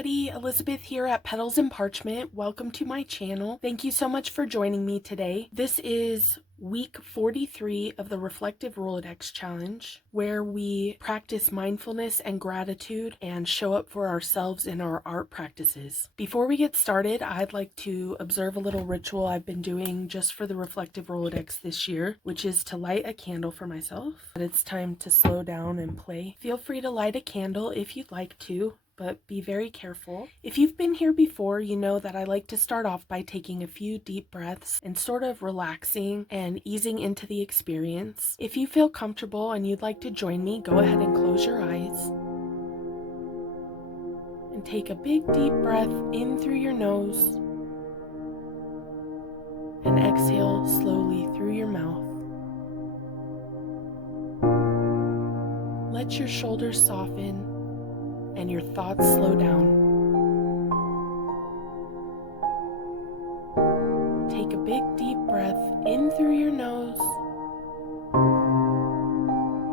everybody, Elizabeth here at Petals and Parchment. Welcome to my channel. Thank you so much for joining me today. This is week 43 of the Reflective Rolodex Challenge, where we practice mindfulness and gratitude and show up for ourselves in our art practices. Before we get started, I'd like to observe a little ritual I've been doing just for the Reflective Rolodex this year, which is to light a candle for myself. But it's time to slow down and play. Feel free to light a candle if you'd like to, but be very careful. If you've been here before, you know that I like to start off by taking a few deep breaths and sort of relaxing and easing into the experience. If you feel comfortable and you'd like to join me, go ahead and close your eyes. And take a big deep breath in through your nose and exhale slowly through your mouth. Let your shoulders soften and your thoughts slow down. Take a big deep breath in through your nose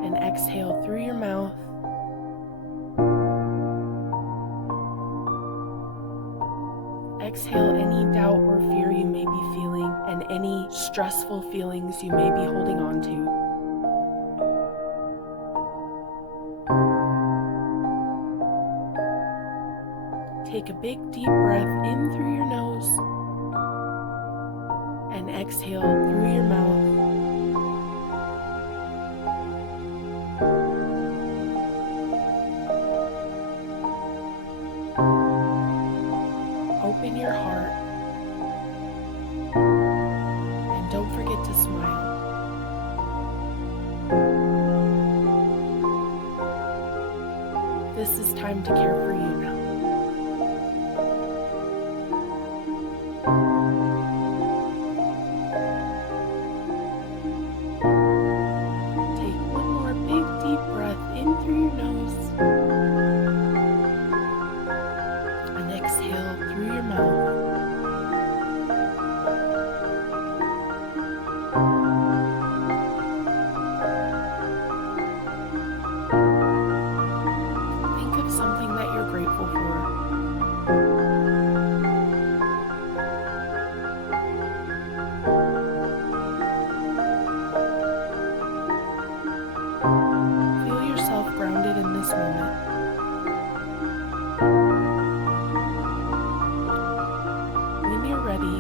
and exhale through your mouth. Exhale any doubt or fear you may be feeling and any stressful feelings you may be holding on to. Take a big deep breath in through your nose and exhale through your mouth. Open your heart and don't forget to smile. This is time to care for you now. Through your nose and exhale through your mouth. Think of something that you're grateful for. Grounded in this moment. When you're ready,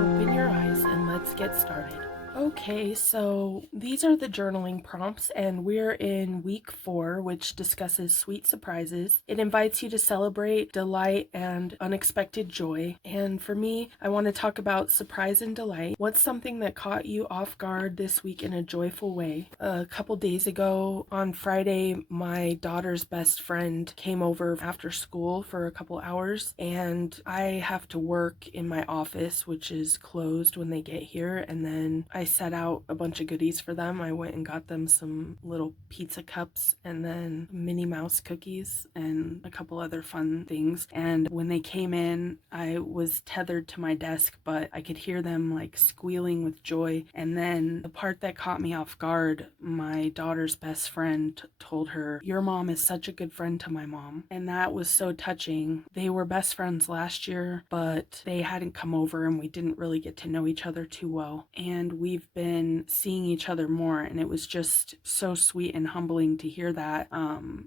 open your eyes and let's get started. Okay, so these are the journaling prompts, and we're in week 4, which discusses sweet surprises. It invites you to celebrate delight and unexpected joy. And for me, I want to talk about surprise and delight. What's something that caught you off guard this week in a joyful way? A couple days ago on Friday, my daughter's best friend came over after school for a couple hours, and I have to work in my office, which is closed when they get here, and then I set out a bunch of goodies for them. I went and got them some little pizza cups and then Minnie Mouse cookies and a couple other fun things. And when they came in, I was tethered to my desk, but I could hear them like squealing with joy. And then the part that caught me off guard, my daughter's best friend told her, "Your mom is such a good friend to my mom." And that was so touching. They were best friends last year, but they hadn't come over and we didn't really get to know each other too well. And we've been seeing each other more, and it was just so sweet and humbling to hear that.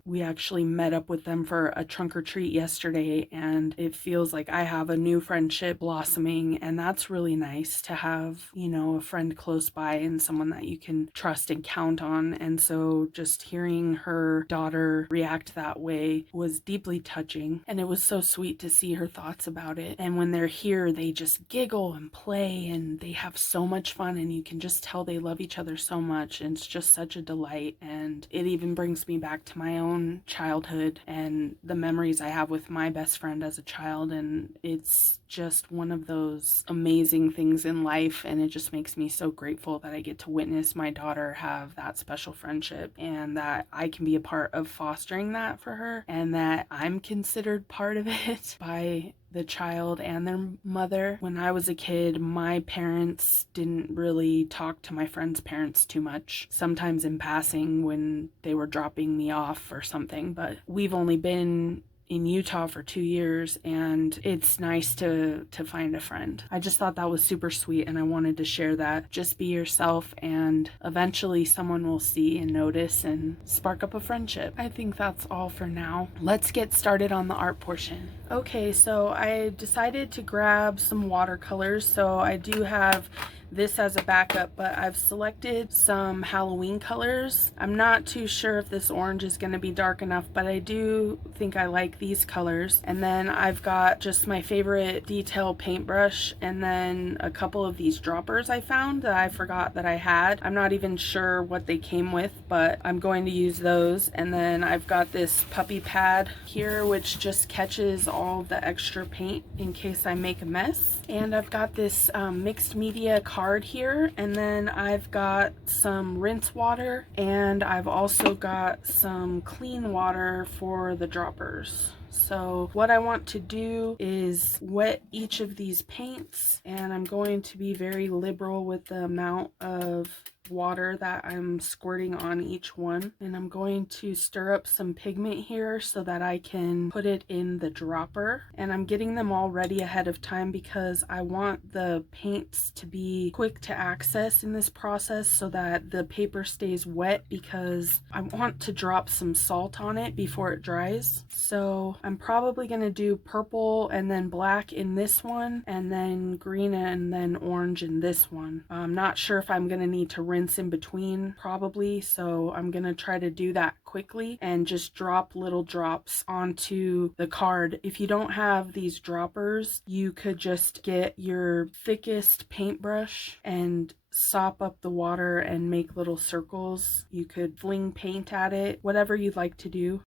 We actually met up with them for a trunk or treat yesterday, and it feels like I have a new friendship blossoming, and that's really nice to have, you know, a friend close by and someone that you can trust and count on. And so just hearing her daughter react that way was deeply touching, and it was so sweet to see her thoughts about it. And when they're here, they just giggle and play, and they have so much fun, and you can just tell they love each other so much, and it's just such a delight. And it even brings me back to my own childhood and the memories I have with my best friend as a child, and it's just one of those amazing things in life, and it just makes me so grateful that I get to witness my daughter have that special friendship, and that I can be a part of fostering that for her, and that I'm considered part of it by the child and their mother. When I was a kid, my parents didn't really talk to my friends' parents too much, sometimes in passing when they were dropping me off or something, but we've only been in Utah for 2 years, and it's nice to find a friend. I just thought that was super sweet, and I wanted to share that. Just be yourself, and eventually someone will see and notice and spark up a friendship. I think that's all for now. Let's get started on the art portion. Okay, so I decided to grab some watercolors. So I do have this as a backup, but I've selected some Halloween colors. I'm not too sure if this orange is going to be dark enough, but I do think I like these colors. And then I've got just my favorite detail paintbrush, and then a couple of these droppers I found that I forgot that I had. I'm not even sure what they came with, but I'm going to use those. And then I've got this puppy pad here, which just catches all the extra paint in case I make a mess. And I've got this mixed media card here, and then I've got some rinse water, and I've also got some clean water for the droppers. So what I want to do is wet each of these paints, and I'm going to be very liberal with the amount of water that I'm squirting on each one. And I'm going to stir up some pigment here so that I can put it in the dropper. And I'm getting them all ready ahead of time because I want the paints to be quick to access in this process so that the paper stays wet, because I want to drop some salt on it before it dries. So I'm probably going to do purple and then black in this one, and then green and then orange in this one. I'm not sure if I'm going to need to rinse in between, probably, so I'm gonna try to do that quickly and just drop little drops onto the card. If you don't have these droppers, you could just get your thickest paintbrush and sop up the water and make little circles. You could fling paint at it, whatever you'd like to do.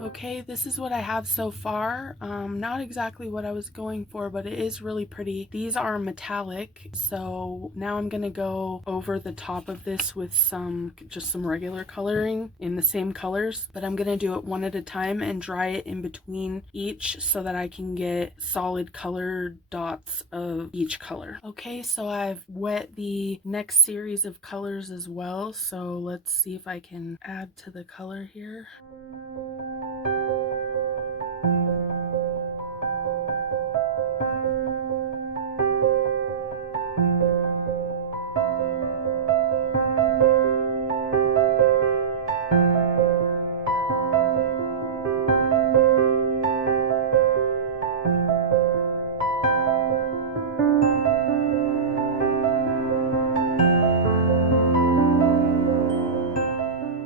Okay, this is what I have so far. Not exactly what I was going for, but it is really pretty. These are metallic, so now I'm gonna go over the top of this with just some regular coloring in the same colors, but I'm gonna do it one at a time and dry it in between each so that I can get solid color dots of each color. Okay, so I've wet the next series of colors as well, so let's see if I can add to the color here.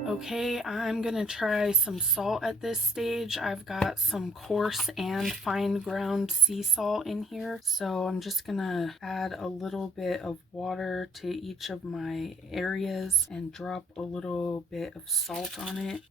Okay, I'm gonna try some salt at this stage. I've got some coarse and fine ground sea salt in here, so I'm just gonna add a little bit of water to each of my areas and drop a little bit of salt on it.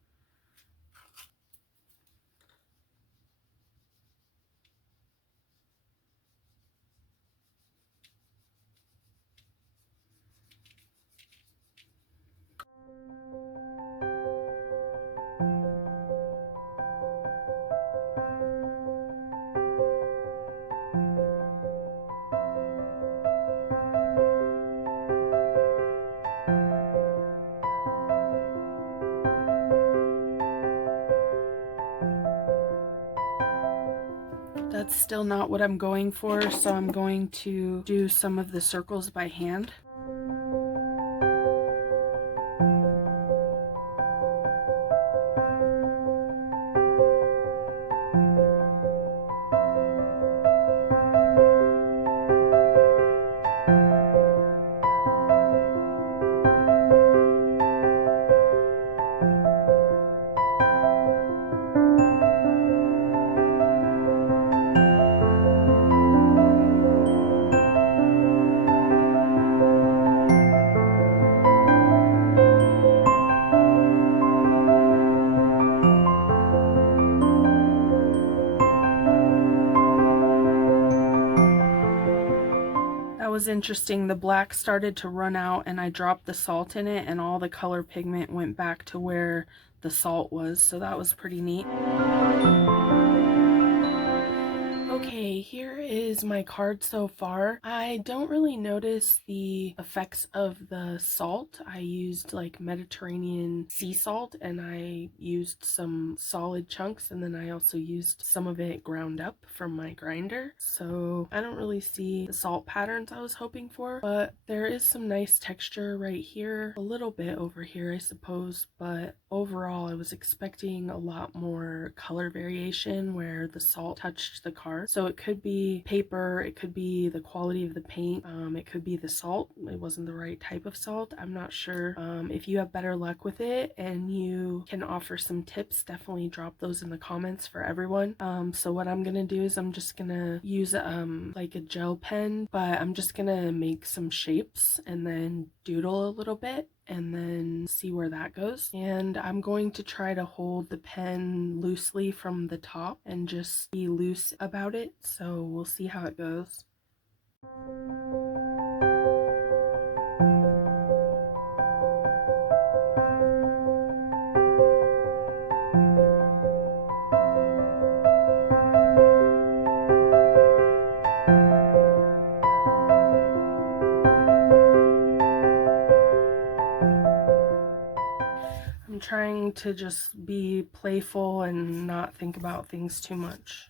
That's still not what I'm going for, so I'm going to do some of the circles by hand. was interesting. The black started to run out and I dropped the salt in it and all the color pigment went back to where the salt was, so that was pretty neat. Okay, here is my card so far. I don't really notice the effects of the salt. I used like Mediterranean sea salt and I used some solid chunks, and then I also used some of it ground up from my grinder. So I don't really see the salt patterns I was hoping for, but there is some nice texture right here, a little bit over here I suppose, but overall I was expecting a lot more color variation where the salt touched the card. So it could be paper, it could be the quality of the paint, it could be the salt. It wasn't the right type of salt. I'm not sure. If you have better luck with it and you can offer some tips, definitely drop those in the comments for everyone. So what I'm gonna do is I'm just gonna use like a gel pen, but I'm just gonna make some shapes and then doodle a little bit and then see where that goes. And I'm going to try to hold the pen loosely from the top and just be loose about it, so we'll see how it goes. I'm trying to just be playful and not think about things too much.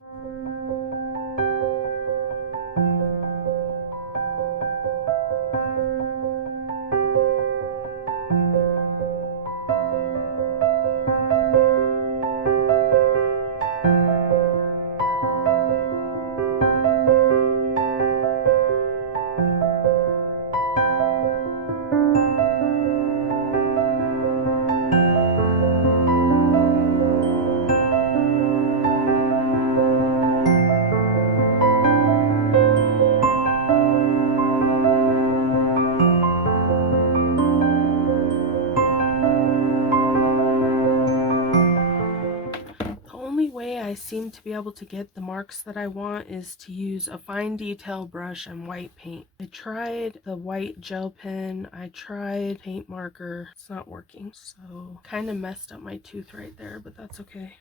I seem to be able to get the marks that I want is to use a fine detail brush and white paint. I tried the white gel pen, I tried paint marker, it's not working, so kind of messed up my tooth right there, but that's okay.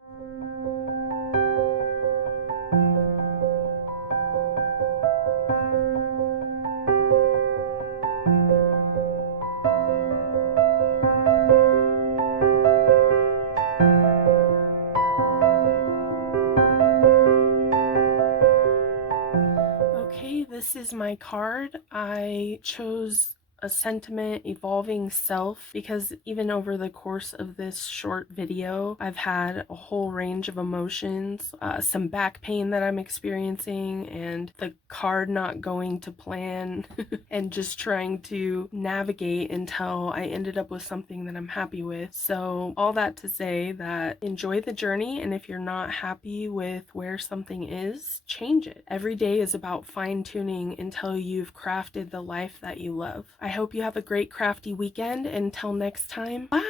This is my card. I chose a sentiment evolving self because even over the course of this short video I've had a whole range of emotions, some back pain that I'm experiencing and the card not going to plan and just trying to navigate until I ended up with something that I'm happy with. So all that to say that enjoy the journey, and if you're not happy with where something is, change it. Every day is about fine-tuning until you've crafted the life that you love. I hope you have a great crafty weekend. Until next time, bye!